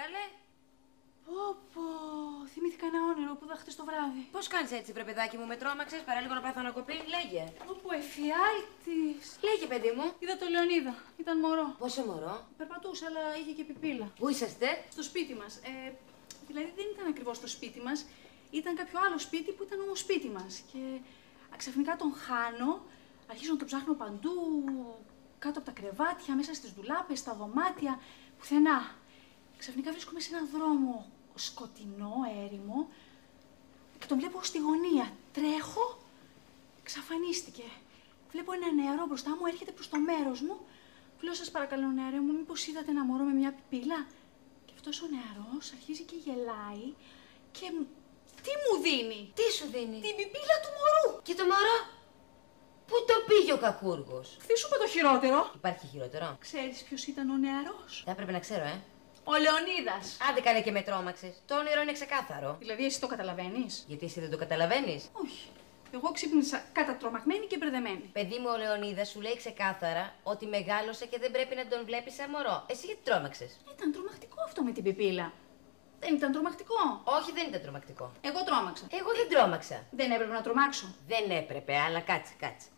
καλέ? Πω, θυμήθηκα ένα όνειρο που είδα χτες το βράδυ. Πώς κάνεις έτσι, βρε παιδάκι μου, με τρόμαξες, παρά λίγο να πάθω ανακοπή, λέγε. Πω, εφιάλτης. Λέγε, παιδί μου. Είδα το Λεωνίδα, ήταν μωρό. Πόσο μωρό? Περπατούσε, αλλά είχε και πιπίλα. Πού είσαστε? Στο σπίτι μας. Δηλαδή δεν ήταν ακριβώς στο σπίτι μας, ήταν κάποιο άλλο σπίτι που ήταν όμως σπίτι μας. Και ξαφνικά τον χάνω, αρχίζω να τον ψάχνω παντού, κάτω από τα κρεβάτια, μέσα στις ντουλάπες, στα δωμάτια, πουθενά. Ξαφνικά βρίσκομαι σε έναν δρόμο σκοτεινό, έρημο και τον βλέπω στη γωνία. Τρέχω, εξαφανίστηκε. Βλέπω ένα νεαρό μπροστά μου, έρχεται προς το μέρος μου. Του λέω, σας παρακαλώ νεαρέ μου, μήπως είδατε ένα μωρό με μια πιπίλα? Και αυτός ο νεαρός αρχίζει και γελάει και τι μου δίνει? Τι σου δίνει? Την πιπίλα του μωρού. Και το μωρό? Πού το πήγε ο κακούργος? Τι σου είπε το χειρότερο? Υπάρχει χειρότερο? Ξέρεις ποιος ήταν ο νεαρός? Θα έπρεπε να ξέρω, Ο Λεωνίδας. Άντε καλέ και με τρόμαξες. Το όνειρο είναι ξεκάθαρο. Δηλαδή εσύ το καταλαβαίνεις? Γιατί εσύ δεν το καταλαβαίνεις? Όχι. Εγώ ξύπνησα κατατρομαγμένη και μπερδεμένη. Παιδί μου, ο Λεωνίδας σου λέει ξεκάθαρα ότι μεγάλωσε και δεν πρέπει να τον βλέπεις σαν μωρό. Εσύ γιατί τρόμαξες? Ήταν τρομακτικό αυτό με την πιπίλα. Δεν ήταν τρομακτικό? Όχι, δεν ήταν τρομακτικό. Εγώ τρόμαξα. Εγώ δεν τρόμαξα. Δεν έπρεπε να τρομάξω? Δεν έπρεπε, αλλά κάτσε.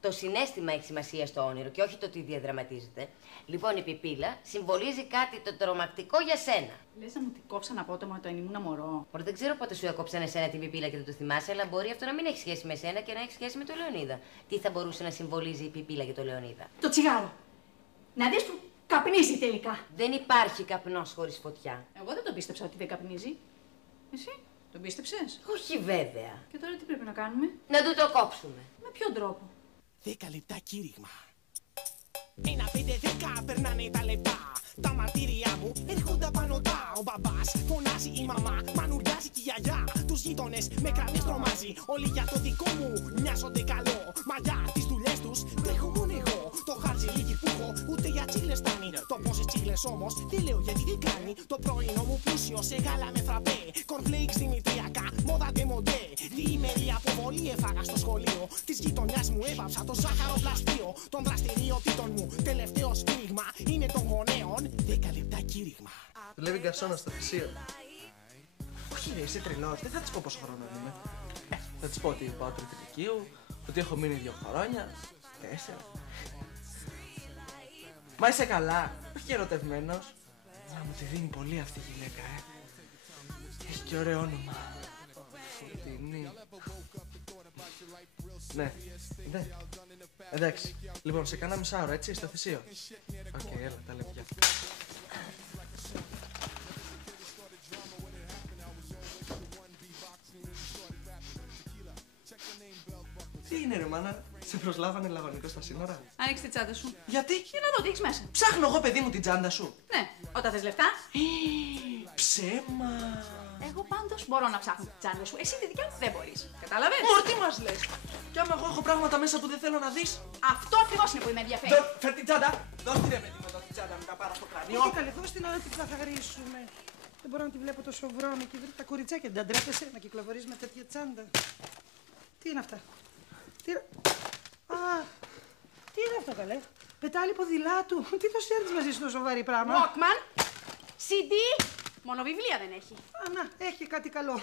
Το συναίσθημα έχει σημασία στο όνειρο και όχι το τι διαδραματίζεται. Λοιπόν, η πιπίλα συμβολίζει κάτι το τρομακτικό για σένα. Λες να μου την κόψαν απότομα όταν ήμουν μωρό? Δεν ξέρω πότε σου έκοψαν εσένα την πιπίλα και δεν το θυμάσαι, αλλά μπορεί αυτό να μην έχει σχέση με σένα και να έχει σχέση με τον Λεωνίδα. Τι θα μπορούσε να συμβολίζει η πιπίλα για τον Λεωνίδα? Το τσιγάρο. Να δεις που καπνίζει τελικά. Δεν υπάρχει καπνός χωρίς φωτιά. Εγώ δεν τον πίστεψα ότι δεν καπνίζει. Εσύ τον πίστεψες? Όχι βέβαια. Και τώρα τι πρέπει να κάνουμε? Να του το κόψουμε. Με ποιον τρόπο? 10 λεπτά κήρυγμα. 1-5-10 περνάνε τα λεπτά. Τα μαρτύρια μου έρχονται απανωτά. Ο μπαμπάς φωνάζει, η μαμά μανουριάζει και η γιαγιά. Τους γείτονες με κραυγές τρομάζει. Όλοι για το δικό μου μοιάζονται καλό. Μα για τις δουλειές τους τρέχω μόνο εγώ. Το χαρτζηλίκι που έχω ούτε για τσίγλες φτάνει. Το πόσες τσίγλες όμως δεν λέω γιατί δεν κάνει. Το πρωινό μου πλούσιο σε γάλα με φραπέ. Κορνφλέιξ δημητριακά, μόδα ντεμοντέ. Διήμερη αποβολή έφαγα στο σχολείο. Της γειτονιάς μου έβαψα το ζάχαρο πλαστείο. Των δραστηριοτήτων μου τελευταίο σφύριγμα είναι των γονέων. 10 λεπτά κήρυγμα. Δουλεύει γκαρσόνα στο θυσίο. Όχι ρε, είσαι τρελός, δεν θα της πω πόσο χρόνο είμαι. Θα της πω ότι πάω τρίτη λυκείου, ότι έχω μείνει 2 χρόνια, 4. Μα είσαι καλά, όχι και ερωτευμένος. Να μου τη δίνει πολύ αυτή η γυναίκα, Έχει και ωραίο όνομα. Φωτεινή. Ναι. Εντάξει. Λοιπόν, σε κάνα μισάωρο, έτσι, στο θυσίο. Οκ, έλα, τα λέμε, γεια. Τι είναι ρε μάνα, σε προσλάβανε λαγωνικό στα σύνορα? Άνοιξε τη τσάντα σου. Γιατί? Για να δω τι έχεις μέσα. Ψάχνω εγώ παιδί μου την τσάντα σου. Ναι, όταν θες λεφτά. Ψέμα. Εγώ πάντως μπορώ να ψάχνω τη τσάντα σου. Εσύ τη δικιά μου δεν μπορείς. Κατάλαβες? Μωρ, τι μας λες? Κι άμα εγώ έχω πράγματα μέσα που δεν θέλω να δεις. Αυτό ακριβώς είναι που με ενδιαφέρει. Φέρ την τσάντα. Δώσ' τη ρε παιδί μου εδώ την τσάντα, μην τα πάρω στο κρανίο. Όχι καλέ, δώσ' την ώρα την καθαρίσουμε. Δεν μπορώ να τη βλέπω τόσο βρώμικη. Τα κοριτσάκια δεν τρέπεσαι να κυκλοφορείς με τέτοια τσάντα. Τι είναι αυτά? Τι είναι αυτό καλέ? Πετάλη ποδηλάτου. Τι το σέρνεις μαζί σου το σοβαρή πράγμα? Walkman, CD, μόνο βιβλία δεν έχει. Να, έχει κάτι καλό.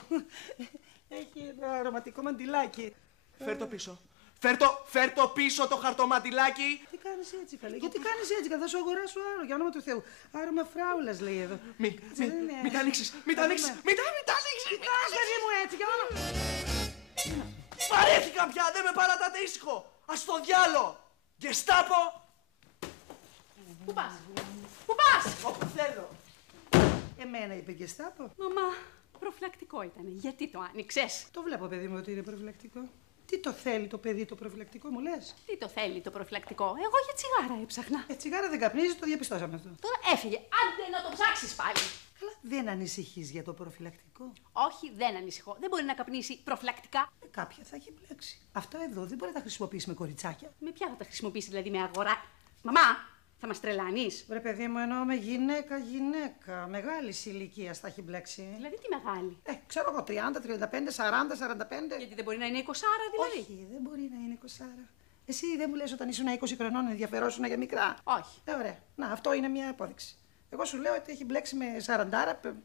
Έχει ένα αρωματικό μαντιλάκι. Φέρ το πίσω. Φέρ το πίσω το χαρτομαντιλάκι. Τι κάνεις έτσι καλέ? Γιατί κάνεις έτσι? Καθώς σου αγοράσω άλλο, για όνομα του Θεού. Άρωμα φράουλας λέει εδώ. Μην τα ανοίξεις. Μην τα ανοίξεις. Τι κάνεις παιδί μου έτσι? Για όνομα... Βαρέθηκα πια, δεν με παρατάτε ήσυχο. Ας το διάλο. Γεστάπο. Πού πας? Πού πας? Όπου θέλω. Εμένα είπε και στάπο. Μαμά, προφυλακτικό ήτανε. Γιατί το άνοιξες? Το βλέπω παιδί μου ότι είναι προφυλακτικό. Τι το θέλει το παιδί το προφυλακτικό μου λες? Τι το θέλει το προφυλακτικό? Εγώ για τσιγάρα έψαχνα. Τσιγάρα δεν καπνίζει, το διαπιστώσαμε αυτό. Τώρα έφυγε. Άντε να το ψάξεις πάλι. Καλά, δεν ανησυχείς για το προφυλακτικό? Όχι, δεν ανησυχώ. Δεν μπορεί να καπνίσει προφυλακτικά. Κάποια θα έχει μπλέξει. Αυτά εδώ δεν μπορεί να τα χρησιμοποιήσει με κοριτσάκια. Με ποια θα τα χρησιμοποιήσει, δηλαδή με αγορά? Μαμά, θα μας τρελάνεις? Βρε παιδί μου, εννοώ με γυναίκα. Μεγάλη ηλικία θα έχει μπλέξει. Δηλαδή τι μεγάλη? Ξέρω εγώ 30, 35, 40, 45. Γιατί δεν μπορεί να είναι 20 δηλαδή? Όχι, δεν μπορεί να είναι 20. Εσύ δεν μου λες όταν ήσουν 20 χρονών ενδιαφερόσουν για μικρά? Όχι. Ωραία. Να, αυτό είναι μια απόδειξη. Εγώ σου λέω ότι έχει μπλέξει με 40,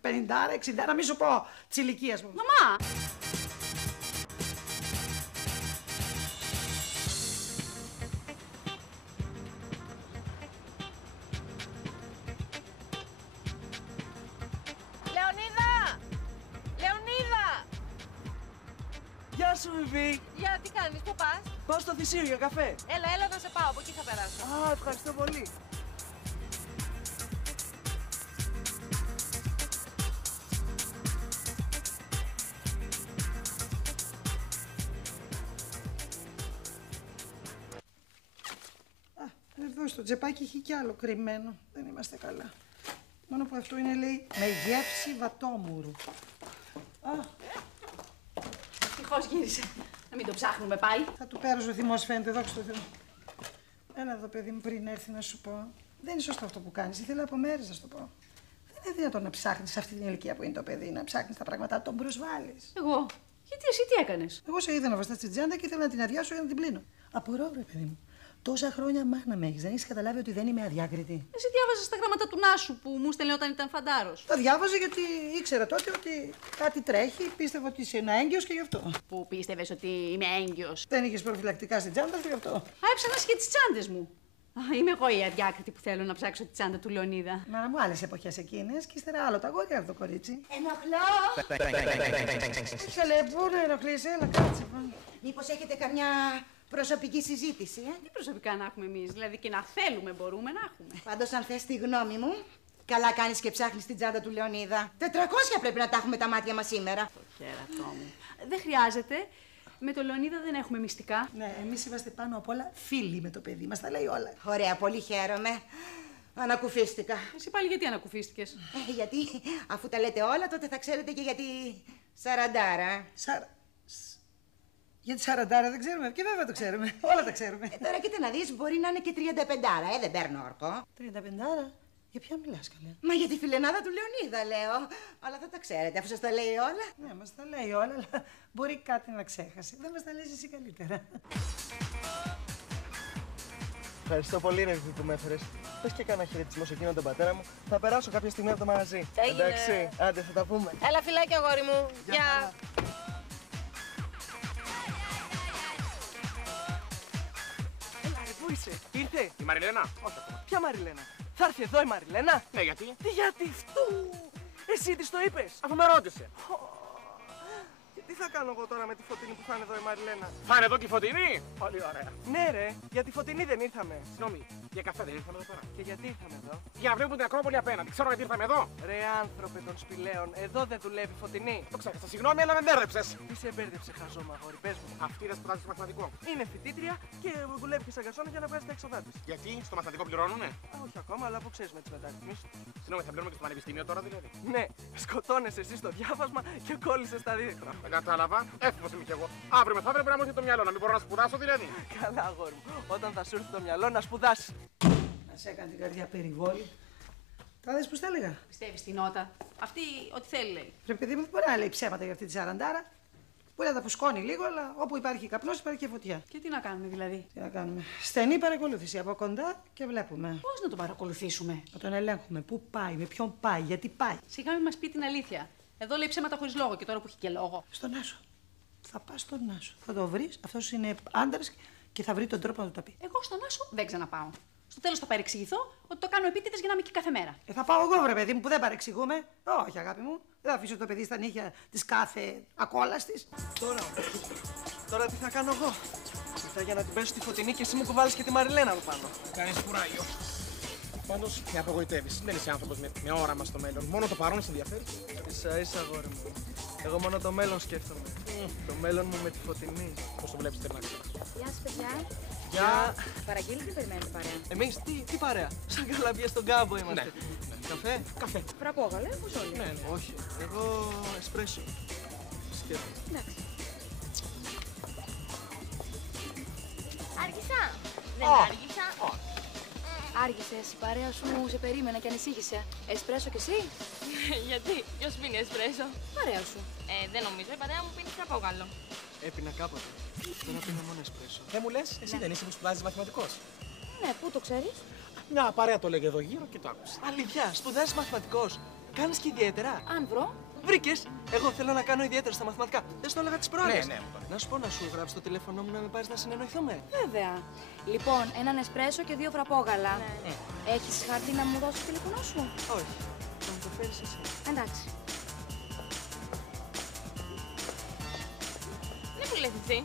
50, 60, μη σου πω της ηλικίας μου. Μαμά! Γεια σου, Βιβί. Για τι κάνεις, πού πας? Πάω στο Θησίο για καφέ. Έλα να σε πάω, από εκεί θα περάσω. Α, ευχαριστώ πολύ. Εδώ στο τσεπάκι έχει κι άλλο κρυμμένο. Δεν είμαστε καλά. Μόνο που αυτό είναι, λέει, με γεύση βατόμουρου. Ευτυχώς γύρισε. Να μην το ψάχνουμε πάλι. Θα του πέρασε ο θυμός, φαίνεται, δόξα τω Θεώ. Έλα εδώ, παιδί μου, πριν έρθει να σου πω. Δεν είναι σωστό αυτό που κάνεις. Ήθελα από μέρες να σου το πω. Δεν είναι δυνατόν να ψάχνεις σε αυτή την ηλικία που είναι το παιδί, να ψάχνεις τα πράγματα, να τον προσβάλλεις. Εγώ. Γιατί εσύ τι έκανες? Εγώ σε είδα να βαστάς την τσάντα και ήθελα να την αδειάσω για να την πλύνω. Απορώ, βρε παιδί μου. Τόσα χρόνια μάνα με έχεις, δεν έχεις καταλάβει ότι δεν είμαι αδιάκριτη. Εσύ διάβαζες τα γράμματα του Νάσου που μου στέλνε όταν ήταν φαντάρος. Τα διάβαζε γιατί ήξερα τότε ότι κάτι τρέχει, πίστευα ότι είσαι ένα έγκυος και γι' αυτό. Που πίστευες ότι είμαι έγκυος? Δεν είχες προφυλακτικά στην τσάντα, γι' αυτό. Έψανας και τις τσάντες μου. Είμαι εγώ η αδιάκριτη που θέλω να ψάξω τη τσάντα του Λεωνίδα. Μα μου άλλες εποχές εκείνες και ύστερα άλλο τα γόρια αυτό το κορίτσι. Ενοχλώ! Καλέ, πού να ενοχλείς, έλα κάτσε. Μήπως έχετε καμιά προσωπική συζήτηση, Τι προσωπικά να έχουμε εμείς, δηλαδή και να θέλουμε μπορούμε να έχουμε. Πάντως, αν θες τη γνώμη μου, καλά κάνεις και ψάχνεις την τσάντα του Λεωνίδα. 400 πρέπει να τα έχουμε τα μάτια μας σήμερα. Το χέρατό μου. Δεν χρειάζεται. Με το Λεωνίδα δεν έχουμε μυστικά. Ναι, εμείς είμαστε πάνω απ' όλα φίλοι με το παιδί μας, τα λέει όλα. Ωραία, πολύ χαίρομαι. Ανακουφίστηκα. Εσύ πάλι γιατί ανακουφίστηκες? Γιατί αφού τα λέτε όλα, τότε θα ξέρετε και για τη σαραντάρα. Για τη σαραντάρα δεν ξέρουμε, και βέβαια το ξέρουμε. Όλα τα ξέρουμε. Τώρα κοίτα να δεις, μπορεί να είναι και 35άρα, δεν παίρνω όρκο. 35άρα. Για ποια μιλάς, καλέ? Μα για τη φιλενάδα του Λεωνίδα, λέω. Αλλά θα τα ξέρετε, αφού σας τα λέει όλα. Ναι, μας τα λέει όλα, αλλά μπορεί κάτι να ξέχασε. Δεν μας τα λες εσύ καλύτερα. Ευχαριστώ πολύ, ρε Βιβί, που με έφερες. Πες και κάνα χαιρετισμό σε εκείνον τον πατέρα μου. Θα περάσω κάποια στιγμή από το μαγαζί. Έγινε. Εντάξει, άντε, θα τα πούμε. Έλα φιλάκια, αγόρι μου. Γεια. Έλα, ρε, πού είσαι? Ήρθε. Η Μαριλένα, όχι ακόμα. Ποια Μαριλένα? Θα έρθει εδώ η Μαριλένα? Ναι, γιατί? Τι γιατί αυτού? Εσύ της το είπες? Αφού με ρώτησε. Και τι θα κάνω εγώ τώρα με τη Φωτεινή που θα είναι εδώ η Μαριλένα? Θα είναι εδώ και η Φωτεινή. Πολύ ωραία. Ναι, ρε, για τη Φωτεινή δεν ήρθαμε. Συγγνώμη, για καφέ δεν ήρθαμε εδώ πέρα? Και γιατί ήρθαμε εδώ? Για να βλέπουμε την Ακρόπολη απέναντι. Ξέρω γιατί ήρθαμε εδώ. Ρε άνθρωπε των σπηλαίων, εδώ δεν δουλεύει Φωτεινή. Το ξέχασα. Συγγνώμη, αλλά με μπέρδεψες. Τι σε μπέρδεψε, χαζό αγόρι, πες μου. Αυτή δεν σπουδάζει στο μαθηματικό. Είναι φοιτήτρια και δουλεύει και σαν γκαρσόνα για να βγάζει τα έξοδά της. Γιατί στο μαθηματικό πληρώνουνε? Όχι ακόμα, αλλά που ξέρεις με τις μεταρρυθμίσεις. Συγγνώμη, θα πληρώνουμε και στο πανεπιστήμιο τώρα δηλαδή? Ναι, σκοτώνεσαι εσύ στο διάβασμα και κόλλησες τα δίδυτρα. Δεν κατάλαβα. Έφηβος είμαι κι εγώ. Αύριο μεθαύριο πρέπει να μου έρθει το μυαλό, να μην μπορώ να σπουδάσω δηλαδή. Καλά, αγόρι μου. Όταν θα σου έρθει το μυαλό να σπουδάσεις. Να σε έκανε την καρδιά περιβόλη. Τα δες πως τα έλεγα. Πιστεύεις την Νότα? Αυτή ό,τι θέλει λέει. Ρε παιδί μου, δεν μπορεί να λέει ψέματα για αυτή τη σαραντάρα. Μπορεί να τα φουσκώνει λίγο, αλλά όπου υπάρχει καπνός υπάρχει και φωτιά. Και τι να κάνουμε δηλαδή? Τι να κάνουμε? Στενή παρακολούθηση από κοντά και βλέπουμε. Πώς να τον παρακολουθήσουμε? Να τον ελέγχουμε. Πού πάει, με ποιον πάει, γιατί πάει. Σιγά μην μας πει την αλήθεια. Εδώ λέει ψέματα χωρίς λόγο και τώρα που έχει και λόγο. Στον Άσο. Θα πας στον Άσο. Θα το βρεις. Αυτός είναι άντρας και θα βρει τον τρόπο να του τα πει. Εγώ στον Άσο δεν ξαναπάω. Στο τέλος θα παρεξηγηθώ ότι το κάνω επίτηδες για να είμαι εκεί κάθε μέρα. Θα πάω εγώ, βρε παιδί μου, που δεν παρεξηγούμε. Όχι, αγάπη μου. Δεν θα αφήσω το παιδί στα νύχια της κάθε ακόλαστης. Τώρα τι θα κάνω εγώ? Ήρθα για να την πέσω στη Φωτεινή και εσύ μου κουβάλεις και τη Μαριλένα από πάνω. Κάνεις κουράγιο. Πάντως με απογοητεύεις. Δεν είσαι άνθρωπος με όραμα στο μέλλον. Μόνο το παρόν σε ενδιαφέρει. Ίσα αγόρι μου. Εγώ μόνο το μέλλον σκέφτομαι. Το μέλλον μου με τη Φωτεινή. Πώς το βλέπεις τερνάκι. Γεια σας, παιδιά. Γεια. Παραγγείλετε τι περιμένετε παρέα? Εμείς τι παρέα? Σαν καλαμπιές στον κάμπο είμαστε. Ναι. Καφέ? Καφέ. Φραπόγαλε, όπως όλοι. Ναι, ναι. Όχι. Εγώ εσπρέσο. Σκέφτομαι. Εντάξει. Άργησα. Δεν άργησα. Άργησες, η παρέα σου σε περίμενε και ανησύχησε. Εσπρέσο κι εσύ? Γιατί, ποιος πίνει εσπρέσο? Παρέα σου. Δεν νομίζω, η παρέα μου πίνει φραπόγαλο. Έπινα κάποτε. Τώρα πίνω μόνο εσπρέσο. Δεν μου λες, εσύ δεν είσαι που σπουδάζεις μαθηματικός? Ναι, πού το ξέρεις? Μια παρέα το λέγε εδώ γύρω και το άκουσε. Αλήθεια, σπουδάζεις μαθηματικός. Κάνεις και ιδιαίτερα. Αν βρω. Βρήκες. Εγώ θέλω να κάνω ιδιαίτερα στα μαθηματικά. Δεν στο έλεγα τις προάλλες. Ναι. Να σου πω να σου γράψει το τηλέφωνο μου να με πάρεις να συνεννοηθούμε. Βέβαια. Λοιπόν, έναν εσπρέσο και 2 φραπόγαλα. Έχεις χαρτί να μου δώσεις το τηλέφωνό σου? Όχι. Θα μου το φέρεις εσύ. Εντάξει. Δεν μου λες εσύ.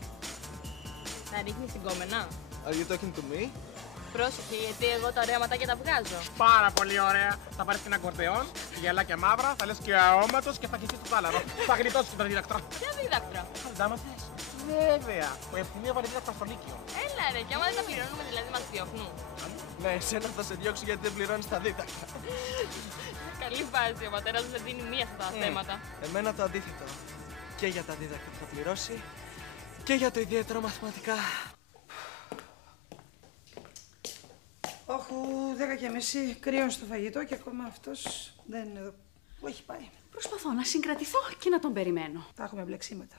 Θα ρίχνεις την κόμενα. Are you talking to me? Πρόσεχε, γιατί εγώ τα ωραία ματάκια τα βγάζω. Πάρα πολύ ωραία. Θα πάρεις την ακορντεόν, γυαλάκια μαύρα, θα λες και αόματος και θα χυστείς το θάλαρο. Θα γλιτώσεις και τα δίδακτρα. Ποια δίδακτρα. Δεν τα μάθες. Βέβαια. Ο Ευθυμίου έβαλε δίδακτρα στο Λύκειο. Έλα ρε, κι άμα δεν τα πληρώνουμε δηλαδή μας διώχνουν. Ναι, εσένα θα σε διώξω γιατί δεν πληρώνεις τα δίδακτρα. Καλή βάση, ο πατέρας μου δεν δίνει μία αυτά τα θέματα. Εμένα το αντίθετο. Και για τα δίδακτρα που θα πληρώσει και για το ιδιαίτερο μαθηματικά. Όχι, 10:30, κρύο στο φαγητό και ακόμα αυτός δεν είναι εδώ. Πού έχει πάει? Προσπαθώ να συγκρατηθώ και να τον περιμένω. Τα έχουμε μπλεξίματα.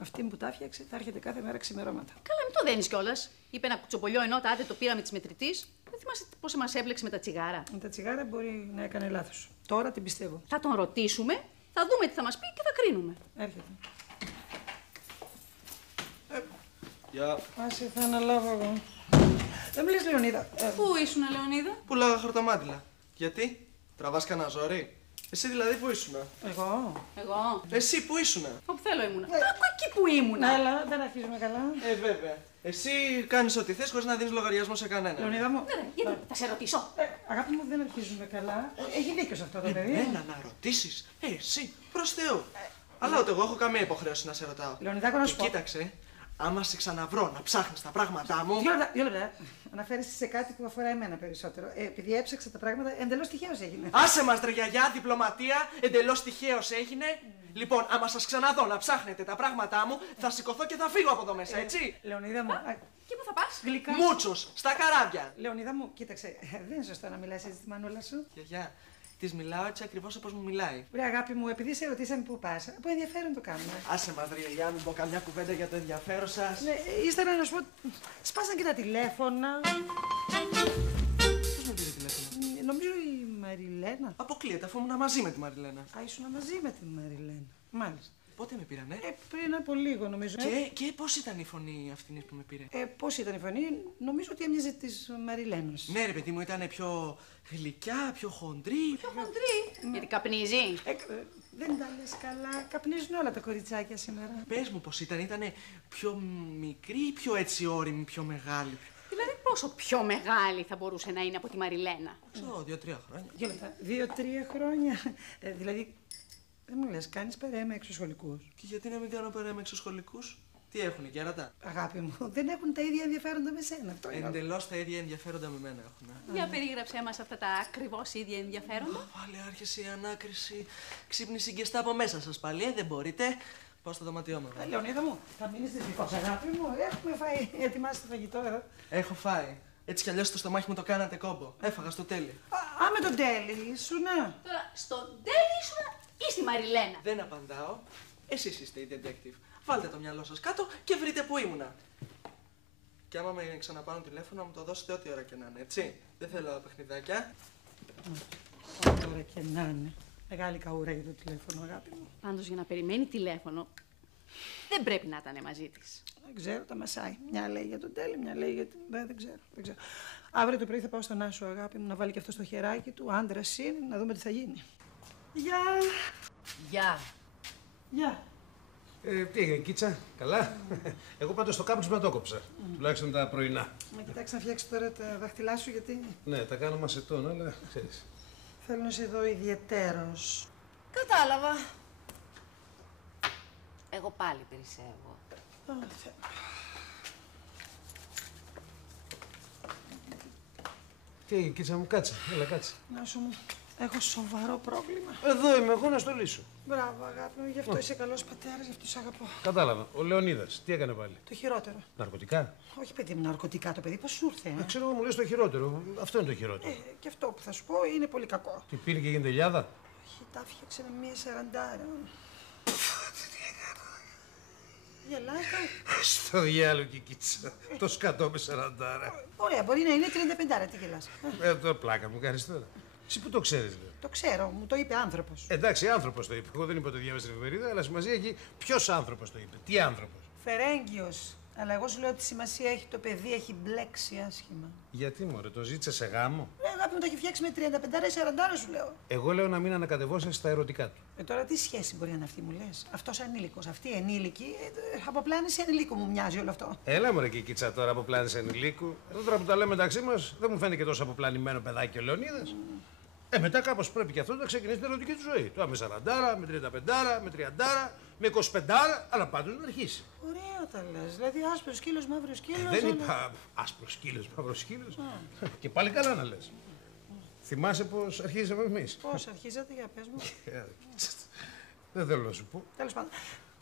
Αυτή που τα έφτιαξε θα έρχεται κάθε μέρα ξημερώματα. Καλά, μην το δένεις κιόλας. Είπε ένα κουτσοπολιό ενώ άντε το πήραμε της μετρητής. Δεν θυμάσαι πώς μας έμπλεξε με τα τσιγάρα. Με τα τσιγάρα μπορεί να έκανε λάθος. Τώρα την πιστεύω. Θα τον ρωτήσουμε, θα δούμε τι θα μας πει και θα κρίνουμε. Έρχεται. Γεια. Άσε, θα αναλάβω εγώ. Δεν μου λες, Λεωνίδα. Πού ήσουν, Λεωνίδα? Πουλάγα χορτομάτιλα. Γιατί? Τραβάς κανένα ζόρι? Εσύ δηλαδή που ήσουνα? Εγώ. Εσύ που ήσουνα? Όπου θέλω ήμουνα. Εκεί που ήμουνα. Έλα, δεν αρχίζουμε καλά. Βέβαια. Εσύ κάνεις ό,τι θες χωρίς να δίνεις λογαριασμό σε κανέναν. Λεωνίδα μου. Ναι, γιατί, θα σε ρωτήσω. Αγάπη μου, δεν αρχίζουμε καλά. Έχει δίκιο σε αυτό το παιδί. Εμένα να ρωτήσεις? Εσύ, προς Θεού. Αλλά ούτε εγώ έχω καμία υποχρέωση να σε ρωτάω. Λεωνιδάκο, να σου πω. Κοίταξε, άμα σε ξαναβρω να ψάχνεις τα πράγματά μου. Δύο λεπτά. Αναφέρεσαι σε κάτι που αφορά εμένα περισσότερο. Επειδή έψαξα τα πράγματα, εντελώς τυχαίως έγινε. Άσε μας, ρε γιαγιά, διπλωματία, εντελώς τυχαίως έγινε. Λοιπόν, άμα σας ξαναδώ να ψάχνετε τα πράγματά μου, θα σηκωθώ και θα φύγω από εδώ μέσα, έτσι. Λεωνίδα μου. Και πού θα πας? Γλυκά. Μούτσος, στα καράβια. Λεωνίδα μου, κοίταξε. Δεν είναι σωστό να μιλάς έτσι τη μανούλα σου. Γιαγιά, της μιλάω έτσι ακριβώς όπως μου μιλάει. Βρε αγάπη μου, επειδή σε ρωτήσαμε πού πας, από ενδιαφέρον το κάνουμε. Άσε μας, ρε γιαγιά, μην πω καμιά κουβέντα για το ενδιαφέρον σας. Ναι, ύστερα να σου πω, σπάσαν και τα τηλέφωνα. Ποιος μου πήρε τηλέφωνο? Νομίζω η Μαριλένα. Αποκλείεται, αφού ήμουν μαζί με τη Μαριλένα. Α, ήσουν μαζί με τη Μαριλένα. Μάλιστα. Πότε με πήρανε? Πριν από λίγο νομίζω. Και πώς ήταν η φωνή αυτή που με πήρε? Πώς ήταν η φωνή, νομίζω ότι έμοιαζε της Μαριλένας. Ναι, ρε παιδί μου, ήταν πιο γλυκιά, πιο χοντρή. Πιο χοντρή. Γιατί καπνίζει. Δεν τα λες καλά. Καπνίζουν όλα τα κοριτσάκια σήμερα. Πες μου πώς ήτανε πιο μικρή, πιο έτσι όρημη, πιο μεγάλη. Δηλαδή πόσο πιο μεγάλη θα μπορούσε να είναι από τη Μαριλένα? Ξέρω, 2-3 χρόνια. 2-3 χρόνια. Δηλαδή, δεν μου λες, κάνεις παρέα με εξωσχολικούς. Και γιατί να μην κάνω παρέα με εξωσχολικούς? Τι έχουνε, κέρατα? Αγάπη μου, δεν έχουν τα ίδια ενδιαφέροντα με σένα. Αυτό είναι. Εντελώς τα ίδια ενδιαφέροντα με μένα έχουνε. Για περίγραψέ μας αυτά τα ακριβώς ίδια ενδιαφέροντα. Πάλι άρχισε η ανάκριση. Ξύπνηση και από μέσα σας πάλι, δεν μπορείτε. Πάω στο δωματιό μου. Λεωνίδα μου, θα μείνεις δυστυχώς, αγάπη μου. Έχουμε φάει, ετοιμάσει το φαγητό εδώ. Έχω φάει. Έτσι κι αλλιώς το στομάχι μου το κάνατε κόμπο. Έφαγα στο τέλει. Α, με τον τέλει, ήσουνα. Τώρα, στον τέλει ήσουνα ή στη Μαριλένα? Δεν απαντάω. Εσείς είστε η detective. Βάλτε το μυαλό σας κάτω και βρείτε που ήμουνα. Και άμα με ξαναπάρουν τηλέφωνο, μου το δώσετε ό,τι ώρα και να είναι, έτσι. Δεν θέλω παιχνιδάκια. Ό,τι ώρα και να είναι. Μεγάλη καούρα για το τηλέφωνο, αγάπη μου. Πάντως για να περιμένει τηλέφωνο, δεν πρέπει να ήταν μαζί της. Δεν ξέρω, τα μασάει. Μια λέει για τον τέλει, μια λέει για την. Δεν ξέρω. Αύριο το πρωί θα πάω στον Άσο, αγάπη μου, να βάλει και αυτό στο χεράκι του. Άντρα είναι, να δούμε τι θα γίνει. Γεια! Γεια. Τι έγινε, Κίτσα, καλά. Εγώ πάντως το κάπνισμα το κόψα. Τουλάχιστον τα πρωινά. Να κοιτάξει να φτιάξει τώρα τα δάχτυλά σου, γιατί. Ναι, τα κάνω μασετών, αλλά ξέρεις. Θέλω να σε δω ιδιαιτέρως. Κατάλαβα. Εγώ πάλι περισσεύω. Τι έγινε, Κίτσα μου, κάτσε. Έλα, κάτσε. Να σου μου, έχω σοβαρό πρόβλημα. Εδώ είμαι εγώ να στο λύσω. Μπράβο, αγάπη μου, γι' αυτό είσαι καλός πατέρας, γι' αυτό σε αγαπώ. Κατάλαβα. Ο Λεωνίδας, τι έκανε πάλι? Το χειρότερο. Ναρκωτικά? Όχι, παιδί μου, ναρκωτικά το παιδί, πώς σου ήρθε. Ξέρω εγώ, μου λες το χειρότερο. Αυτό είναι το χειρότερο. Και αυτό που θα σου πω είναι πολύ κακό. Τι πίνει και γίνεται λιάδα? Όχι, τα φτιάξε με μία 40. γελάς. Στο διάλογο, Κικίτσα. Το σκατό με 40. Ωραία, μπορεί να είναι 35, τι γελάς. Τώρα πλάκα μου κάνεις τώρα. Εσύ που το ξέρεις, λέει. Το ξέρω, μου το είπε άνθρωπος. Εντάξει, άνθρωπος το είπε. Εγώ δεν είπα ότι διάβασε την εφημερίδα, αλλά σημασία έχει ποιος άνθρωπος το είπε. Τι άνθρωπος. Φερέγγιος. Αλλά εγώ σου λέω ότι σημασία έχει το παιδί, έχει μπλέξει άσχημα. Γιατί μωρέ, το ζήτησε σε γάμο. Αγάπη μου, το έχει φτιάξει με 35-40, σου λέω. Εγώ λέω να μην ανακατευόσαι στα ερωτικά του. Τώρα τι σχέση μπορεί να είναι αυτή, μου λες. Αυτός ανήλικος, αυτή ενήλικη. Από πλάνηση ενηλίκου μου μοιάζει όλο αυτό. Έλα μωρέ, Κικίτσα, τώρα από πλάνηση ενηλίκου. Εδώ τώρα που τα λέμε μεταξύ μας, δεν μου φαίνεται και τόσο αποπλανημένο παιδάκι ο Λεωνίδας. Μετά κάπως πρέπει και αυτό να ξεκινήσει την ερωτική του ζωή. Τώρα με 40, με 35, με 30, με 25, αλλά πάντως να αρχίσει. Ωραία τα λες. Δηλαδή άσπρο σκύλος, μαύρο σκύλος. Δεν είπα άσπρο σκύλος, μαύρο σκύλος. Και πάλι καλά να λες. Θυμάσαι πώς αρχίζαμε εμείς. Πώς αρχίζατε, για πες μου. Δεν θέλω να σου πω. Τέλος πάντων.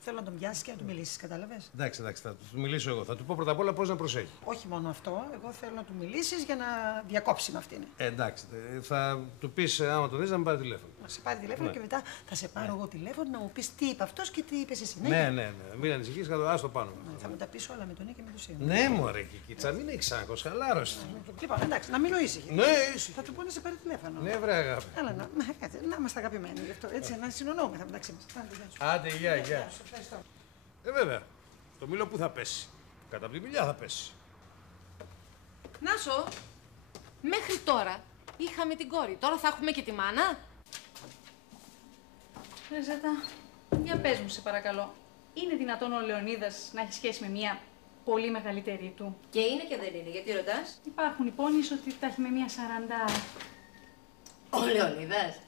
Θέλω να τον πιάσεις και να του μιλήσεις, κατάλαβες. Εντάξει, θα του μιλήσω εγώ. Θα του πω πρώτα απ' όλα πώς να προσέχει. Όχι μόνο αυτό. Εγώ θέλω να του μιλήσεις για να διακόψει με αυτήν. Εντάξει, θα του πεις άμα το δεις να με πάρει τηλέφωνο. Να σε πάρει τηλέφωνο και μετά θα σε πάρω εγώ τηλέφωνο να μου πεις τι είπε αυτός και τι είπες εσύ. Ναι. Μην ανησυχείς, άστο πάνω. Θα μου τα πεις όλα με τον και με το Σίμω. Ναι, μωρέ, Κικίτσα, μην έχεις άγχος, χαλάρωσε. Λοιπόν, εντάξει, να μείνω ήσυχη. Ναι, ήσυχη. Θα του πω να σε πάρει τηλέφωνο. Ναι, βρε αγάπη. Έλα, να είμαστε αγαπημένοι γι' αυτό. Έτσι, να συνονόμεθα μεταξύ μας. Άντε, γεια. Βέβαια. Το μήλο που θα πέσει. Κατά από τη μιλιά θα πέσει. Νάσο, μέχρι τώρα είχαμε την κόρη. Τώρα θα έχουμε και τη μάνα. Ζέτα, για πες μου σε παρακαλώ. Είναι δυνατόν ο Λεωνίδας να έχει σχέση με μια πολύ μεγαλύτερη του? Και είναι και δεν είναι, γιατί ρωτάς? Υπάρχουν υπόνοιες ότι τα έχει με μια 40. Ο Λεωνίδας.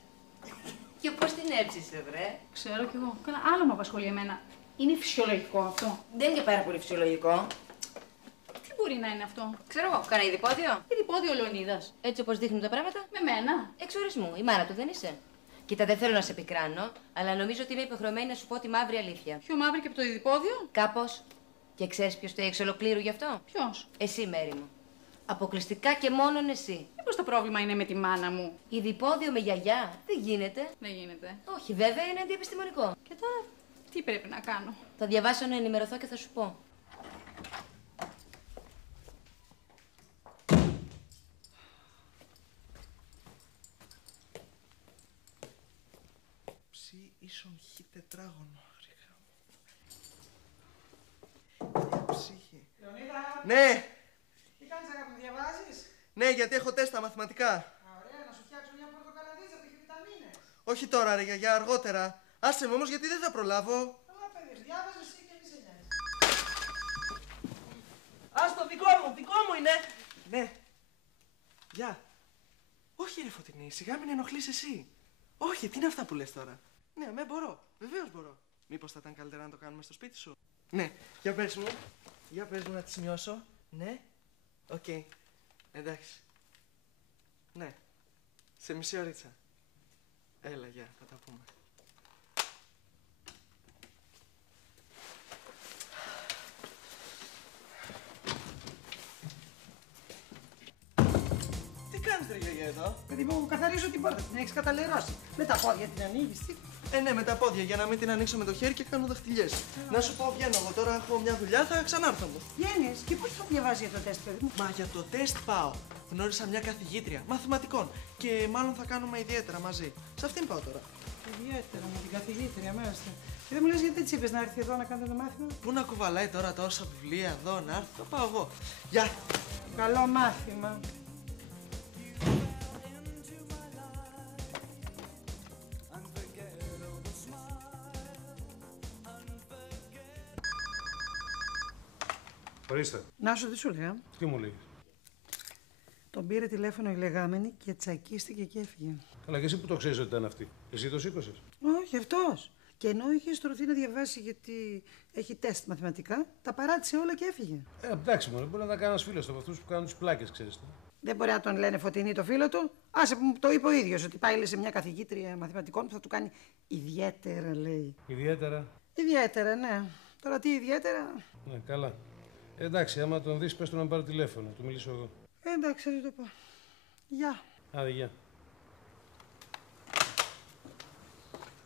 Και πώς την έψησε, βρε? Ξέρω κι εγώ. Καλά, άλλο με απασχολεί εμένα. Είναι φυσιολογικό αυτό? Δεν είναι και πάρα πολύ φυσιολογικό. Τι μπορεί να είναι αυτό? Ξέρω εγώ, κάνα ειδipόδιο. Ειδipόδιο ο Λεωνίδας. Έτσι όπως δείχνουν τα πράγματα. Με μένα. Εξορισμού, η μάνα του δεν είσαι? Κοίτα, δεν θέλω να σε πικράνω, αλλά νομίζω ότι είμαι υποχρεωμένη να σου πω τη μαύρη αλήθεια. Πιο μαύρη και από το ειδipόδιο? Κάπως. Και ξέρεις ποιος το εξ ολοκλήρου γι' αυτό? Ποιος? Εσύ, Μέρη μου. Αποκλειστικά και μόνον εσύ. Μήπως το πρόβλημα είναι με τη μάνα μου? Ειδipόδιο με γιαγιά δεν γίνεται. Δεν γίνεται. Όχι, βέβαια είναι αντιεπιστημονικό. Και τώρα τι πρέπει να κάνω? Θα διαβάσω να ενημερωθώ και θα σου πω. Ψι ίσον χ τετράγωνο. Ψύχη. Λεωνίδα! Ναι! Τι κάνεις, αγάπη μου, διαβάζεις? Ναι, γιατί έχω τεστ στα μαθηματικά. Ωραία, να σου φτιάξω μια πορτοκαλαδίτσα που έχει βιταμίνες. Όχι τώρα, ρε γιαγιά, αργότερα. Άσε με όμως, γιατί δεν θα προλάβω. Καλά, παιδί, διάβαζε εσύ και μη σε νοιάζει. Ας το δικό μου είναι. Ναι. Γεια. Όχι, ρε Φωτεινή, σιγά μην ενοχλείς εσύ. Όχι, τι είναι αυτά που λες τώρα? Ναι, μπορώ. Βεβαίως μπορώ. Μήπως θα ήταν καλύτερα να το κάνουμε στο σπίτι σου? Ναι, για πες μου. Για πες μου να τη σημειώσω. Ναι. Οκ. Εντάξει. Ναι. Σε μισή ωρίτσα. Έλα, γεια, θα τα πούμε. Τι κάνεις, ρε γιαγιά, εδώ? Παιδί μου, καθαρίζω την πόρτα, την έχεις καταλερώσει. Με τα πόδια την ανοίγεις, τι? Ναι, με τα πόδια, για να μην την ανοίξω με το χέρι και κάνω δαχτυλιές. Να σου πω, βγαίνω εγώ τώρα, έχω μια δουλειά, θα ξανάρθω μου. Βγαίνεις και πώς θα διαβάζει για το τεστ, παιδί μου? Μα για το τεστ πάω. Γνώρισα μια καθηγήτρια μαθηματικών και μάλλον θα κάνουμε ιδιαίτερα μαζί. Σε αυτήν πάω τώρα. Ιδιαίτερα με την καθηγήτρια, μάλιστα. Και δεν μου λες γιατί έτσι είπες να έρθει εδώ να κάνετε το μάθημα? Πού να κουβαλάει τώρα τόσα βιβλία εδώ, να έρθει, θα πάω εγώ. Γεια! Καλό μάθημα. Ορίστε. Να σου τι σου λέγα. Τι μου λέει? Τον πήρε τηλέφωνο η λεγάμενη και τσακίστηκε και έφυγε. Καλά, και εσύ που το ξέρεις ότι ήταν αυτή? Εσύ το σήκωσες? Όχι, αυτός. Και ενώ είχε στρωθεί να διαβάσει γιατί έχει τεστ μαθηματικά, τα παράτησε όλα και έφυγε. Εντάξει, μόνο μπορεί να τα κάνει ένα φίλο από αυτού που κάνουν τις πλάκες, ξέρεις το. Δεν μπορεί να τον λένε Φωτεινή το φίλο του. Άσε που μου το είπε ο ίδιος ότι πάει σε μια καθηγήτρια μαθηματικών που θα του κάνει ιδιαίτερα, λέει. Ιδιαίτερα? Ιδιαίτερα, ναι. Τώρα τι ιδιαίτερα? Ναι, καλά. Εντάξει, άμα τον δεις, πες του να πάρει τηλέφωνο, του μιλήσω εγώ. Εντάξει, θα του το πω. Γεια. Άντε, γεια.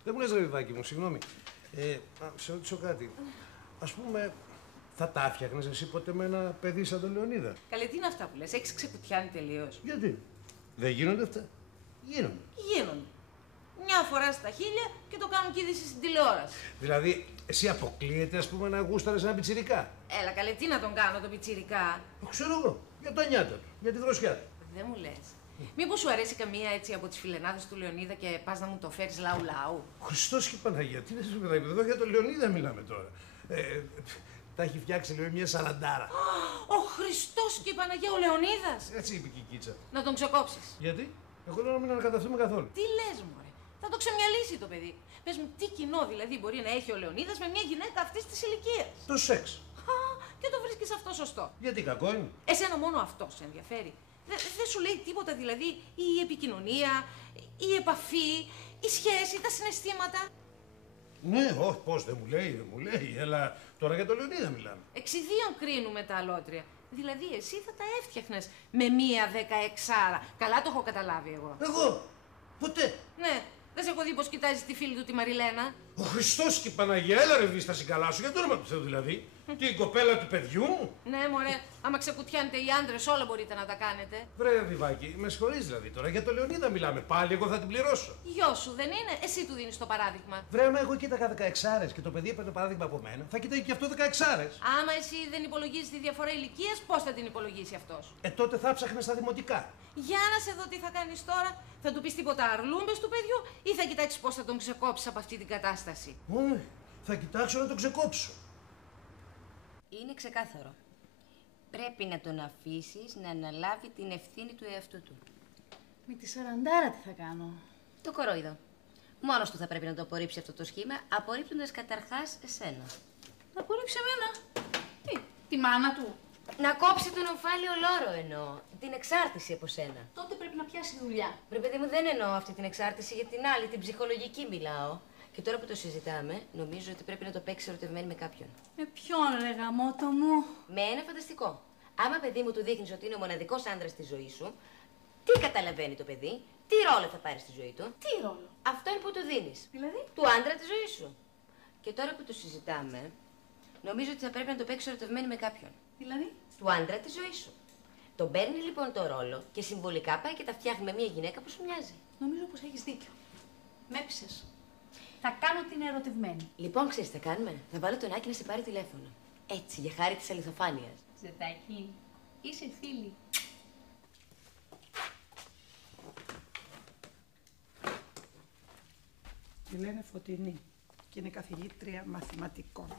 Δεν μου λες, ρε παιδάκι μου, συγγνώμη. Σε ρωτήσω κάτι. Ας πούμε, θα τα έφτιαχνες εσύ ποτέ με ένα παιδί σαν τον Λεωνίδα? Καλέ, τι είναι αυτά που λες, έχεις ξεκουτιάνει τελείως. Γιατί? Δεν γίνονται αυτά? Γίνονται. Γίνονται. Μια φορά στα 1000 και το κάνουν και είδηση στην τηλεόραση. Δηλαδή, εσύ αποκλείεται, ας πούμε, να γούσταρες ένα πιτσιρικά? Έλα, καλέ, τι να τον κάνω τον πιτσιρικά. Το ξέρω εγώ. Για τα νιάτα του. Για τη δροσιά του. Δεν μου λες. Μήπως σου αρέσει καμία έτσι από τις φιλενάδες του Λεωνίδα και πας να μου το φέρεις λαού-λαού? Χριστός και Παναγία, τι είναι αυτό, εδώ για τον Λεωνίδα μιλάμε τώρα. Τα έχει φτιάξει, λέει, μια σαραντάρα. Ο Χριστός και η Παναγία, ο Λεωνίδας. Έτσι είπε και η Κίτσα. Να τον ξεκόψεις. Γιατί? Εγώ λέω να μην ανακαταθούμε καθόλου. Τι λες, μωρέ. Θα το ξεμυαλίσει το παιδί. Πες μου, τι κοινό δηλαδή μπορεί να έχει ο Λεωνίδας με μια γυναίκα αυτής της ηλικίας? Το σεξ. Και το βρίσκεις αυτό σωστό. Γιατί κακό είναι? Εσένα μόνο αυτό σε ενδιαφέρει. Δεν σου λέει τίποτα δηλαδή η επικοινωνία, η επαφή, η σχέση, τα συναισθήματα? Ναι, όχι, πώς, δεν μου λέει, αλλά τώρα για τον Λεωνίδα μιλάμε. Εξιδίων κρίνουμε τα αλότρια. Δηλαδή εσύ θα τα έφτιαχνες με μία 16άρα. Καλά το έχω καταλάβει εγώ. Εγώ? Ποτέ. Ναι. Δεν σε έχω δει πως κοιτάζει τη φίλη του τη Μαριλένα. Ο Χριστός και η Παναγία, έλα ρε βίσταση καλά σου, για το όνομα του Θεού δηλαδή. Τι, η κοπέλα του παιδιού μου? Ναι, μωρέ, άμα ξεκουτιάνετε οι άντρες, όλα μπορείτε να τα κάνετε. Βρε, Βιβάκη, με συγχωρείς δηλαδή τώρα, για το Λεωνίδα μιλάμε. Πάλι εγώ θα την πληρώσω. Γιο σου δεν είναι, εσύ του δίνεις το παράδειγμα. Βρε, άμα εγώ κοίταγα 16άρες και το παιδί έπαιρνε παράδειγμα από μένα, θα κοιτάει και αυτό 16άρες. Άμα εσύ δεν υπολογίζεις τη διαφορά ηλικίας, πώς θα την υπολογίσει αυτός? Τότε θα ψάχνε στα δημοτικά. Για να σε δω τι θα κάνεις τώρα. Θα του πεις τίποτα αρλούμπες του παιδιού ή θα κοιτάξεις πώς θα τον ξεκόψεις από αυτή την κατάσταση? Όχι, θα κοιτάξω να τον ξεκόψω. Είναι ξεκάθαρο. Πρέπει να τον αφήσεις να αναλάβει την ευθύνη του εαυτού του. Με τη σαραντάρα τι θα κάνω? Το κορόιδο. Μόνος του θα πρέπει να το απορρίψει αυτό το σχήμα, απορρίπτοντας καταρχάς εσένα. Να απορρίψει εμένα? Τι, τη μάνα του? Να κόψει τον ομφάλιο λόρο εννοώ. Την εξάρτηση από σένα. Τότε πρέπει να πιάσει δουλειά. Ρε παιδί μου, δεν εννοώ αυτή την εξάρτηση, για την άλλη, την ψυχολογική μιλάω. Και τώρα που το συζητάμε, νομίζω ότι πρέπει να το παίξει ερωτευμένη με κάποιον. Με ποιον, ρε γαμότο μου? Με ένα φανταστικό. Άμα παιδί μου του δείχνει ότι είναι ο μοναδικός άντρας στη ζωή σου, τι καταλαβαίνει το παιδί, τι ρόλο θα πάρει στη ζωή του? Τι ρόλο? Αυτό είναι που του δίνεις. Δηλαδή? Του άντρα τη ζωή σου. Και τώρα που το συζητάμε, νομίζω ότι θα πρέπει να το παίξει ερωτευμένη με κάποιον. Δηλαδή? Του άντρα τη ζωή σου. Τον παίρνει λοιπόν το ρόλο και συμβολικά πάει και τα φτιάχνει με μια γυναίκα που σου μοιάζει. Νομίζω πως έχεις δίκιο. Μ' έπεισες. Θα κάνω την ερωτευμένη. Λοιπόν, ξέρεις τι θα κάνουμε? Θα βάλω τον Άκη να σε πάρει τηλέφωνο. Έτσι, για χάρη της αληθοφάνειας. Ζετάκι, είσαι φίλη. Τη λένε Φωτεινή και είναι καθηγήτρια μαθηματικών.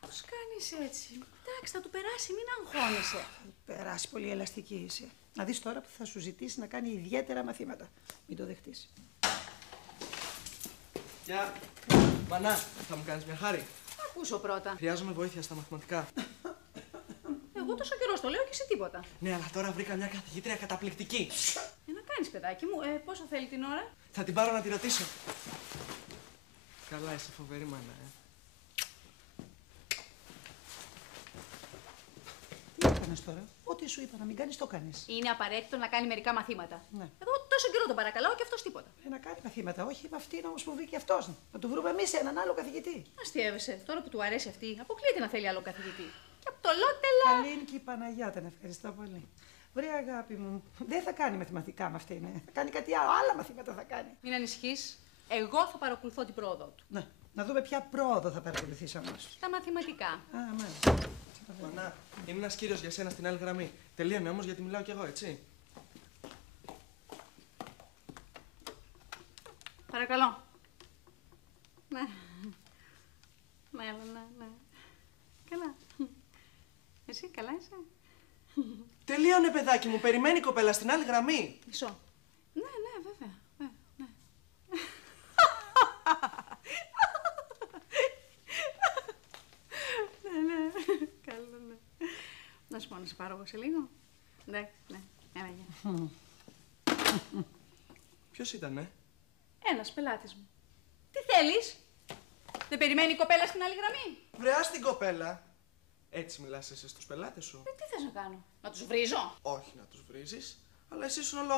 Πώς κάνεις έτσι? Εντάξει, θα του περάσει, μην αγχώνεσαι. Θα του περάσει, πολύ ελαστική είσαι. Να δεις τώρα που θα σου ζητήσει να κάνει ιδιαίτερα μαθήματα. Μην το δεχτείς. Γεια. Μανά, θα μου κάνεις μια χάρη? Ακούσω πρώτα. Χρειάζομαι βοήθεια στα μαθηματικά. Εγώ τόσο καιρό στο λέω και εσύ τίποτα. Ναι, αλλά τώρα βρήκα μια καθηγήτρια καταπληκτική. Να κάνεις, παιδάκι μου. Πόσο θέλει την ώρα? Θα την πάρω να τη ρωτήσω. Καλά, είσαι φοβερή μάνα, Τι έκανες τώρα? Ό,τι σου είπα να μην κάνεις, το κάνεις. Είναι απαραίτητο να κάνει μερικά μαθήματα. Ναι. Εγώ τόσο καιρό τον παρακαλάω και αυτός τίποτα. Να κάνει μαθήματα, όχι με αυτήν όμως που βρήκε αυτός. Να του βρούμε εμείς έναν άλλο καθηγητή. Αστείευεσαι. Τώρα που του αρέσει αυτή, αποκλείεται να θέλει άλλο καθηγητή. Και από το λότελα. Καλή είναι και η Παναγιά, την ευχαριστώ πολύ. Βρε αγάπη μου, δεν θα κάνει μαθηματικά με αυτήν. Θα κάνει κάτι άλλο. Άλλα μαθήματα θα κάνει. Μην ανησυχείς. Εγώ θα παρακολουθώ την πρόοδο του. Ναι, να δούμε ποια πρόοδο θα παρακολουθήσει όμως. Τα μαθηματικά. Α, μάλιστα. Μανά, είναι ένας κύριος για σένα στην άλλη γραμμή. Τελείωνε όμως γιατί μιλάω κι εγώ, έτσι. Παρακαλώ. Ναι. Ναι. Καλά. Εσύ καλά είσαι? Τελείωνε, παιδάκι μου. Περιμένει η κοπέλα στην άλλη γραμμή. Μισό. Ναι, βέβαια. Ναι. Ναι. Καλό, ναι. Να σου πω να σε πάρω εγώ σε λίγο. Εντάξει, ναι. Γεια. Ποιος ήτανε? Ένας πελάτης μου. Τι θέλεις? Δεν περιμένει η κοπέλα στην άλλη γραμμή? Βρεάς την κοπέλα. Έτσι μιλάς εσύ στους πελάτες σου? Τι θες να κάνω? Να τους βρίζω? Όχι να τους βρίζεις, αλλά εσύ σου να λέω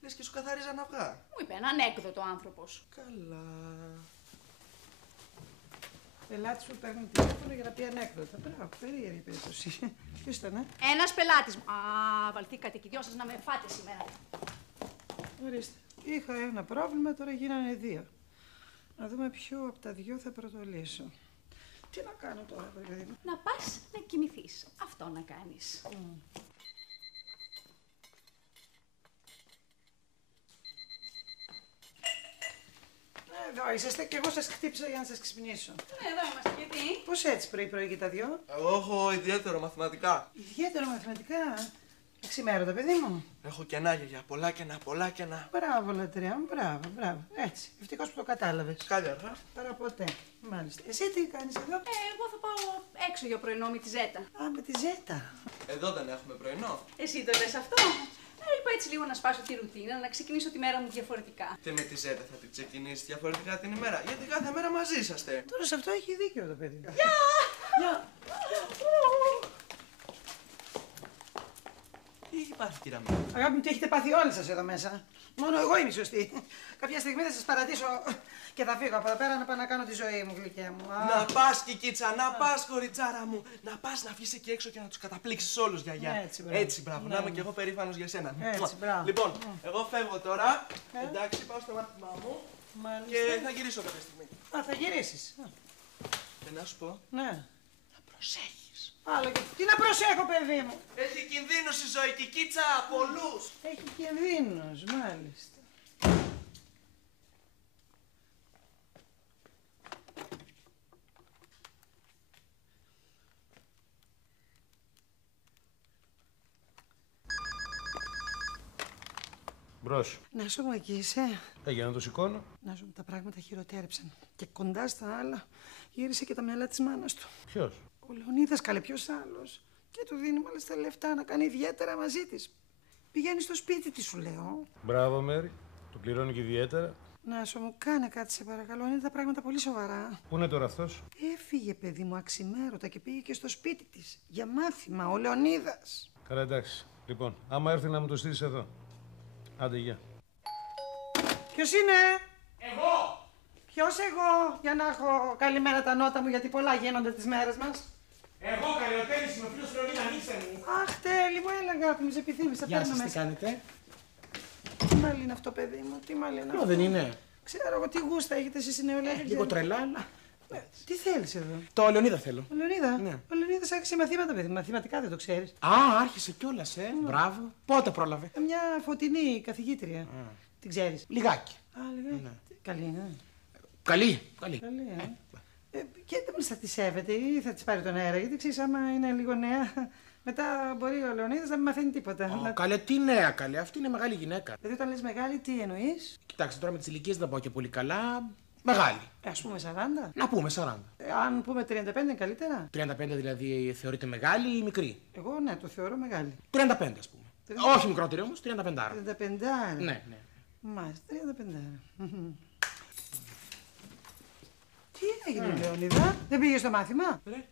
λες και σου καθαρίζαν αυγά. Μου είπε ένα ανέκδοτο άνθρωπος. Καλά. Πελάτη σου παίρνει τηλέφωνο για να πει ανέκδοτα. Μπράβο, περίεργη περίπτωση. Ποιος ήταν, Ένας πελάτης μου. Α, βαλθήκατε και οι δυο σας να με φάτε σήμερα. Ορίστε. Είχα ένα πρόβλημα, τώρα γίνανε δύο. Να δούμε ποιο από τα δυο θα πρωτολύσω. Τι να κάνω τώρα, παιδί μου. Να πας να κοιμηθείς. Αυτό να κάνεις. Εδώ είσαστε και εγώ σας χτύπησα για να σας ξυπνήσω. Εδώ είμαστε, γιατί? Πώς έτσι πρωί-πρωί και τα δυο? Εγώ έχω ιδιαίτερο μαθηματικά. Ιδιαίτερο μαθηματικά. Εξημέρωτα, παιδί μου. Έχω κενά, γιαγιά. Πολλά κενά, πολλά κενά. Μπράβο, λατρεία μου, μπράβο, μπράβο. Έτσι. Ευτυχώς που το κατάλαβες. Κάλια αργά. Παραποτέ. Μάλιστα. Εσύ τι κάνεις εδώ? Εγώ θα πάω έξω για πρωινό με τη Ζέτα. Α, με τη Ζέτα. Εδώ δεν έχουμε πρωινό. Εσύ το λες αυτό? Είπα έτσι λίγο να σπάσω τη ρουτίνα, να ξεκινήσω τη μέρα μου διαφορετικά. Και με τη Ζέτα θα την ξεκινήσει διαφορετικά την ημέρα. Γιατί κάθε μέρα μαζί είσαστε. Τώρα σε αυτό έχει δίκιο το παιδί. Γεια! Τι έχει πάθει, κυρία μου? Αγάπη μου, τι έχετε πάθει όλοι σας εδώ μέσα. Μόνο εγώ είμαι σωστή. Κάποια στιγμή θα σας παρατήσω και θα φύγω από εδώ πέρα να πάω να κάνω τη ζωή μου, γλυκιά μου. Να πας, Κικίτσα, να πας, κοριτσάρα μου. Να πας να βγεις εκεί έξω και να τους καταπλήξεις όλους, γιαγιά. Έτσι, μπράβο. Να είμαι κι εγώ περήφανος για σένα. Έτσι, μπράβο. Λοιπόν, εγώ φεύγω τώρα. Εντάξει, πάω στο μάθημά μου. Και θα γυρίσω κάποια στιγμή. Α, θα γυρίσεις. Και να σου πω. Ναι. Να προσέχεις. Άλλο και τι να προσέχω, παιδί μου. Έχει κινδύνους η ζωή, Κικίτσα, πολλούς. Έχει κινδύνους, μάλιστα. Μπρος. Να σου μου, εκεί είσαι. Για να το σηκώνω. Να σου μου, τα πράγματα χειροτέρεψαν. Και κοντά στα άλλα γύρισε και τα μυαλά της μάνας του. Ποιος? Ο Λεωνίδας, καλέ, ποιος άλλος. Και του δίνει μάλιστα λεφτά να κάνει ιδιαίτερα μαζί της. Πηγαίνει στο σπίτι της, σου λέω. Μπράβο, Μέρη. Το πληρώνει και ιδιαίτερα. Να σου μου, κάνε κάτι σε παρακαλώ. Είναι τα πράγματα πολύ σοβαρά. Πού είναι τώρα αυτός? Έφυγε, παιδί μου, αξιμέρωτα και πήγε και στο σπίτι της. Για μάθημα, ο Λεωνίδας. Καλά, εντάξει. Λοιπόν, άμα έρθει να μου το στείλεις εδώ. Άντε, γεια. Ποιος είναι? Εγώ! Ποιος εγώ? Για να έχω καλημέρα τα νότα μου, γιατί πολλά γίνονται τις μέρες μας. Εγώ, Καλιοτέλης, είμαι ο φίλος Λεωνίδα, ανοίξτε μου. Αχ, τέλει μου, έλα αγάπη μου, σε επιθύμησα. Γεια Παίρνω σας, τι μέσα. κάνετε? Τι μαλλί είναι αυτό, παιδί μου, τι μαλλί είναι αυτό? Δεν είναι. Ξέρω εγώ τι γούστα έχετε εσείς οι νεολαίοι. Λίγο τρελά, αλλά. Τι θέλεις εδώ? Το Λεωνίδα θέλω. Ο Λεωνίδα. Ναι. Ο Λεωνίδας άρχισε μαθήματα, παιδί. Μαθηματικά δεν το ξέρεις. Α, άρχισε κιόλας, Μπράβο. Πότε πρόλαβε? Μια φωτεινή καθηγήτρια. Την ξέρεις? Λιγάκι. Α, λιγάκι. Καλή είναι. Καλή. Καλή. Καλή, και δεν θα τη σέβεται ή θα τη πάρει τον αέρα, γιατί ξέρεις, άμα είναι λίγο νέα, μετά μπορεί ο Λεωνίδας να μην μαθαίνει τίποτα. Καλέ, τι νέα, καλέ. Αυτή είναι μεγάλη γυναίκα. Δηλαδή, όταν λες μεγάλη, τι εννοείς? Κοιτάξτε, τώρα με τις ηλικίες δεν θα πάω και πολύ καλά. Μεγάλη. Ας πούμε 40. Να πούμε 40. Αν πούμε 35 είναι καλύτερα. 35 δηλαδή θεωρείται μεγάλη ή μικρή? Εγώ ναι, το θεωρώ μεγάλη. 35 ας πούμε. Όχι μικρότερη όμως, 35. 35. Ναι, ναι. Μάλιστα, 35. Τι έγινε, Λεωνίδα? Δεν πήγες στο μάθημα? Ρε,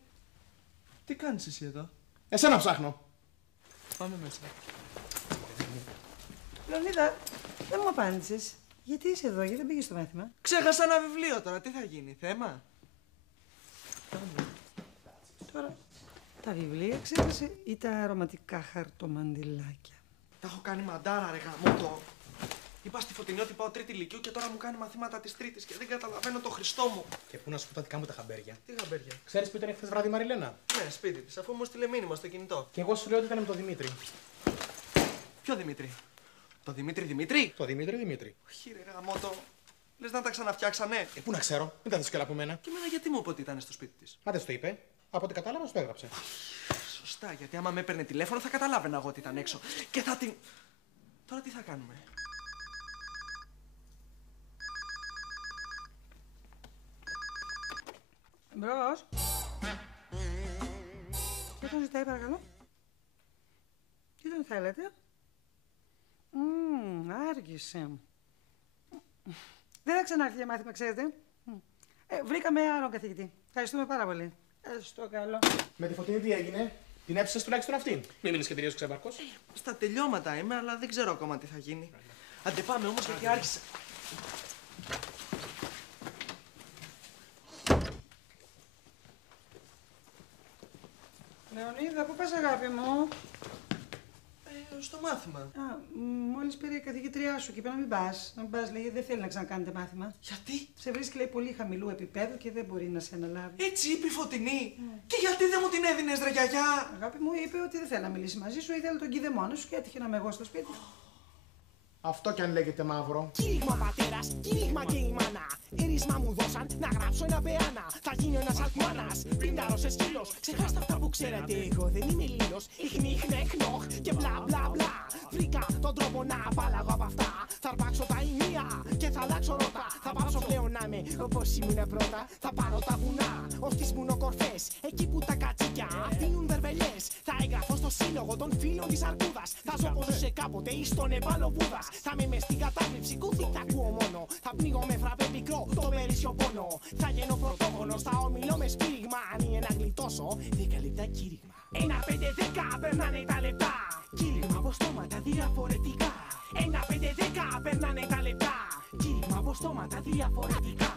τι κάνεις εσύ εδώ? Εσένα ψάχνω. Πάμε μέσα. Λεωνίδα, δεν μου απάντησες. Γιατί είσαι εδώ, γιατί δεν πήγες στο μάθημα? Ξέχασα ένα βιβλίο τώρα, τι θα γίνει, θέμα? Τώρα, τα βιβλία ξέχασε ή τα αρωματικά χαρτομαντιλάκια? Τα έχω κάνει μαντάρα, ρε γαμώτο. Είπα στη Φωτεινή ότι πάω τρίτη ηλικίου και τώρα μου κάνει μαθήματα της τρίτης και δεν καταλαβαίνω το Χριστό μου. Και πού να σου πω τα δικά μου τα χαμπέρια. Τι χαμπέρια? Ξέρεις που ήταν χθες βράδυ η Μαριλένα? Ναι, σπίτι της, αφού μου στείλε μήνυμα στο κινητό. Και εγώ σου λέω ότι ήταν με τον Δημήτρη. Ποιο Δημήτρη? Το Δημήτρη? Το Δημήτρη. Όχι, ρε γαμώτο. Λες να τα ξαναφτιάξανε? Πού να ξέρω, μην τα δεις και από μένα. Και εμένα γιατί μου είπε ότι ήταν στο σπίτι της? Μα δεν στο είπε. Από ό,τι κατάλαβα, στο έγραψε. Σωστά, γιατί άμα με έπαιρνε τηλέφωνο θα καταλάβαινα εγώ ότι ήταν έξω. Και θα την. Τώρα τι θα κάνουμε? Μπρος. Τι τον ζητάει, παρακαλώ? Τι τον θέλετε? Άργησε. Δεν θα ξανάρθει για μάθημα, ξέρετε. Βρήκαμε άλλον καθηγητή. Ευχαριστούμε πάρα πολύ. Στο καλό. Με τη Φωτεινή τι έγινε? Την έψησες τουλάχιστον αυτήν. Μην μείνεις και τελείως ξέμπαρκος. Στα τελειώματα είμαι, αλλά δεν ξέρω ακόμα τι θα γίνει. Άντε πάμε όμως, γιατί άρχισε. Λεωνίδα, πού πας αγάπη μου? Στο μάθημα. Μόλις πήρε η καθηγήτριά σου και είπε να μην πας. Να μην πας, λέει, δεν θέλει να ξανακάνετε μάθημα. Γιατί? Σε βρίσκει, λέει, πολύ χαμηλού επίπεδου και δεν μπορεί να σε αναλάβει. Έτσι είπε η Φωτεινή. Και γιατί δεν μου την έδινες, ρε γιαγιά? Αγάπη μου, είπε ότι δεν θέλει να μιλήσει μαζί σου, ήθελε τον κηδε μόνο σου και έτυχε να είμαι εγώ στο σπίτι. Αυτό κι αν λέγεται μαύρο. Κήρυγμα πατέρας, κήρυγμα και η μάνα. Έρισμα μου δώσαν να γράψω ένα πεάνα. Θα γίνω ένας αλκμάνας, πριντάρω σε σκύλος. Ξεχάστε αυτά που ξέρετε, εγώ δεν είμαι λίλος. Ιχνίχ, νεκ, και μπλα μπλα μπλα. Βρήκα τον τρόπο να απαλλαγώ από αυτά. Θα αρπάξω τα ηνία και θα αλλάξω ρότα. Θα πάψω πλέον να είμαι όπως ήμουν πρώτα. Θα πάρω τα βουνά ως τις βουνοκορφές. Εκεί που τα κατσίκια αφήνουν βερβελιές. Θα εγγραφώ στο σύλλογο των φίλων της Αρκούδας. Θα ζω όπως ζούσε κάποτε ή στον Επάλο Βούδας. Θα είμαι μες στην κατάληψη, κούθι τα ακούω μόνο. Θα πνίγω με φραπέ πικρό, το περίσσιο πόνο. Θα γίνω πρωτόγονος, θα ομιλώ με σπήριγμα. Αν είναι να γλιτώσω, 10 λεπτά κήρυγμα. 1-5-10 περνάνε τα λεπτά. Κήρυγμα από στόματα διαφορετικά. 1-5-10 περνάνε τα λεπτά. Κήρυγμα από στόματα διαφορετικά.